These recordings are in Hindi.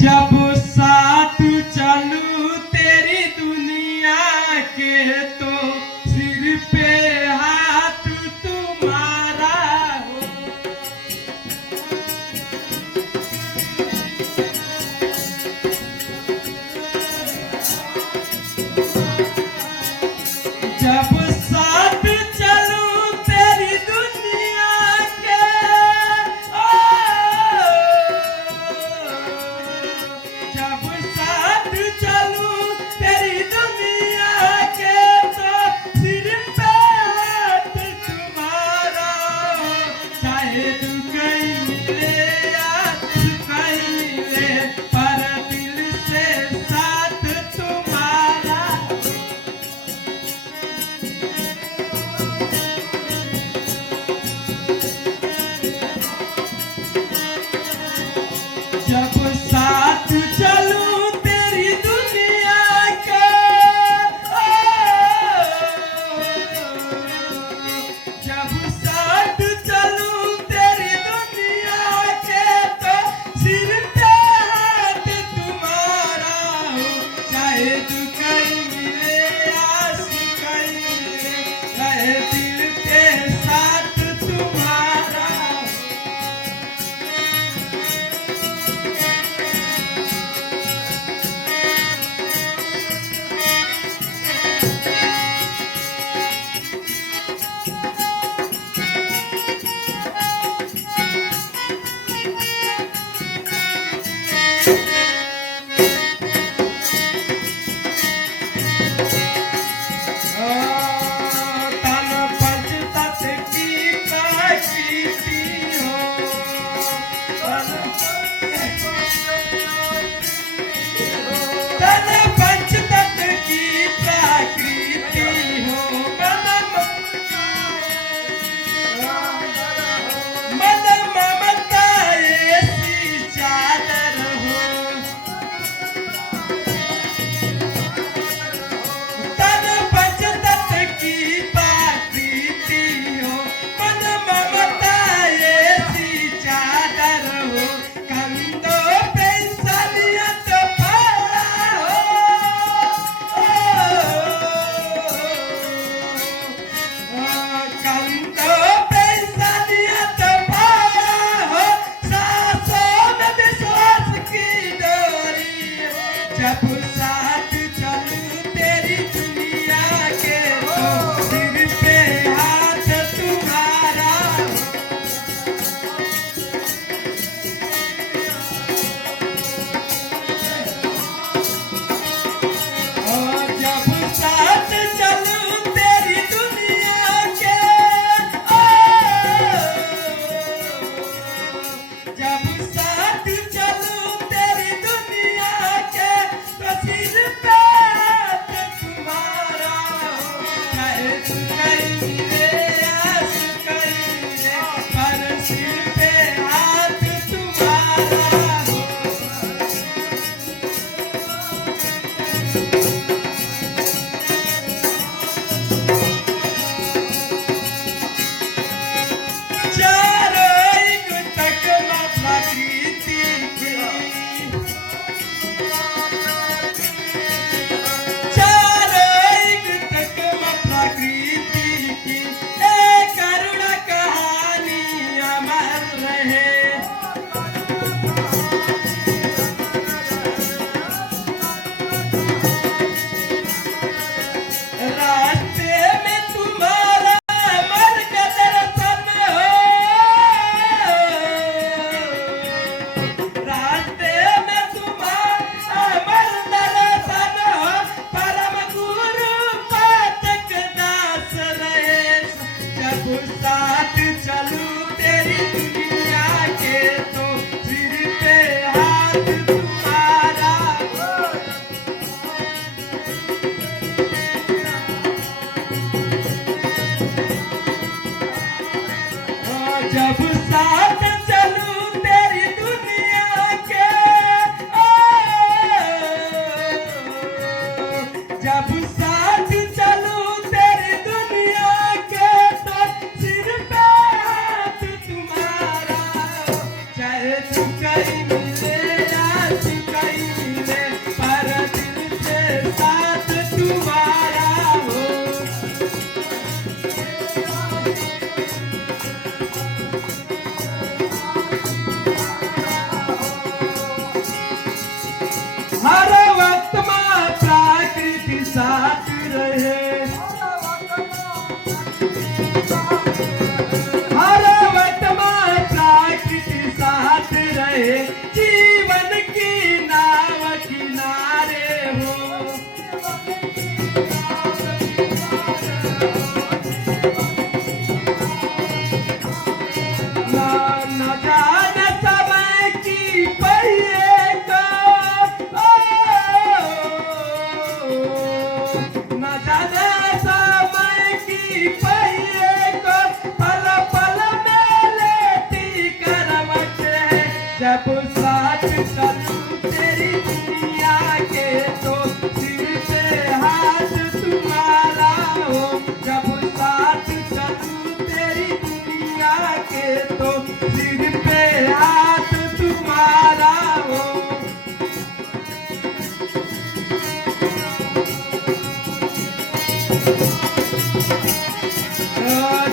जब साथ चलूं तेरी दुनिया के तो सिर पे हाथ तुम्हारा हो। जब साथ चलूं तेरी दुनिया के जब साथ चलूं तेरी दुनिया के तो सिर पे हाथ तुम्हारा हो। चाहे दुख ही मिले या सुख ही मिले पर दिल से साथ तुम्हारा हो। जब साथ चलूं तेरी दुनिया के जब साथ चलूं तेरी दुनिया के तो सिर पे हाथ तुम्हारा हो। चाहे दुख ही मिले या सुख ही मिले चाहे दिल के साथ तुम्हारा हो। तन पंच तत्व की प्रकृति हो। तन पंच तत्व की प्रकृति हो। मन ममता ऐसी चादर हो। तन पंच तत्व की प्रकृति हो। मन ममता ऐसी चादर हो। कंधों पे इंसानियत पड़ा हो। कंधों पे इंसानियत पड़ा हो। सांसों में विश्वास की डोरी हो। जब साथ चलूं तेरी दुनिया के तो सिर पे हाथ तुम्हारा हो। जब साथ चलूं तेरी दुनिया के जब साथ चलूं तेरी दुनिया के तो सिर पे हाथ तुम्हारा हो। चाहे दुख ही मिले या सुख ही मिले पर सिर पे हाथ तुम्हारा हो। चारों युग तक मैं प्रकृति की चारों युग तक मैं प्रकृति की एक करुण कहानी अमर रहे। रास्ते में तुम्हारा मर का दर्शन हो। रास्ते में तुम्हारा मर दर्शन हो। परम गुरु पातक दास रहे। जब साथ चलूं तेरी दुनिया के तो सिर पे हाथ तुम्हारा हो। जब साथ चलूं तेरी दुनिया के जब साथ चलूं तेरी दुनिया के तो सिर पे हाथ तुम्हारा हो। चाहे दुख न जाने समय की पहिए को, न जाने समय की पहिए को, पल पल में लेती करवट है। जब साथ चलूं तेरी दुनिया के तो सिर पे हाथ तुम्हारा हो। जब साथ चलूं तेरी दुनिया के तो सिर पे हाथ तुम्हारा हो।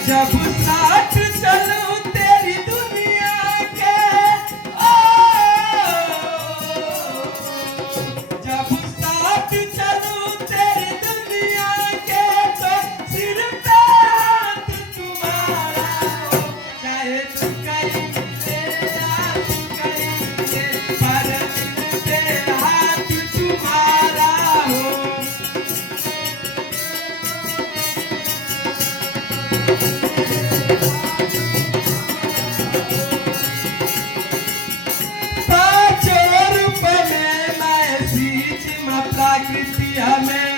जब साथ चलूं तेरी दुनिया के, जब साथ चलूं तेरी दुनिया के तो सिर पे हाथ तुम्हारा हो। चाहे तू कहीं मिले या तू कहीं मिले, पर दिल पे हाथ तुम्हारा हो। प्रकृति हमें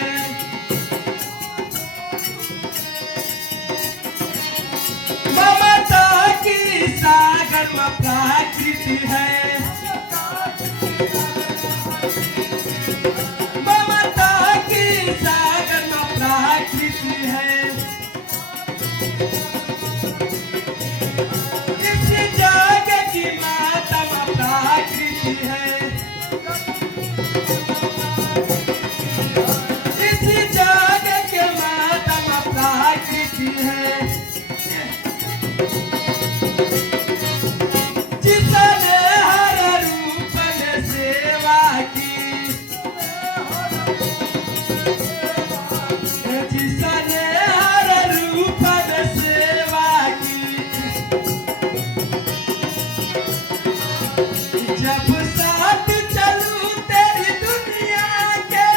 ममता की सागर में प्रकृति है। ममता की सागर में प्रकृति है। इस जग की माता में प्रकृति है। है जिसने हर रूप में सेवा की, जिसने हर रूप में सेवा की। जब साथ चलूं तेरी दुनिया के,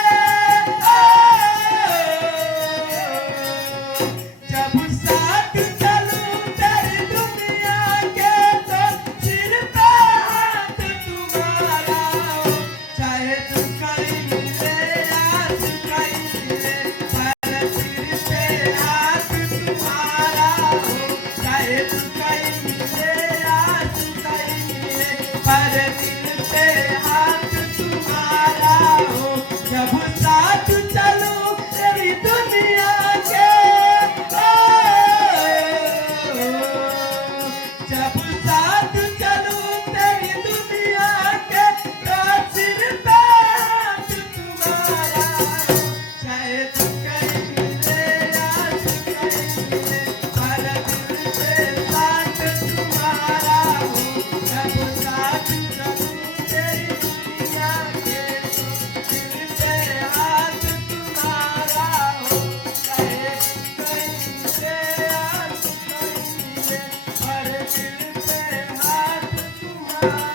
जब साथ चलूं तेरी दुनिया के तो सिर पे हाथ तुम्हारा हो। चाहे तू कहीं मिले या तू कहीं मिले, पर सिर पे हाथ तुम्हारा हो। चाहे तू कहीं मिले या तू कहीं मिले, पर दिल पे हाथ तुम्हारा हो। जब साथ चलूं तेरी दुनिया के, जब साथ चलूं तेरी दुनिया के तो सिर पे हाथ तुम्हारा हो। चाहे तू कहीं मिले या तू कहीं मिले, पर दिल पे हाथ तुम्हारा हो। जब साथ चलूं तेरी दुनिया के तो सिर पे हाथ तुम्हारा हो। चाहे तू कहीं मिले या तू कहीं मिले, पर दिल पे हाथ तुम्हारा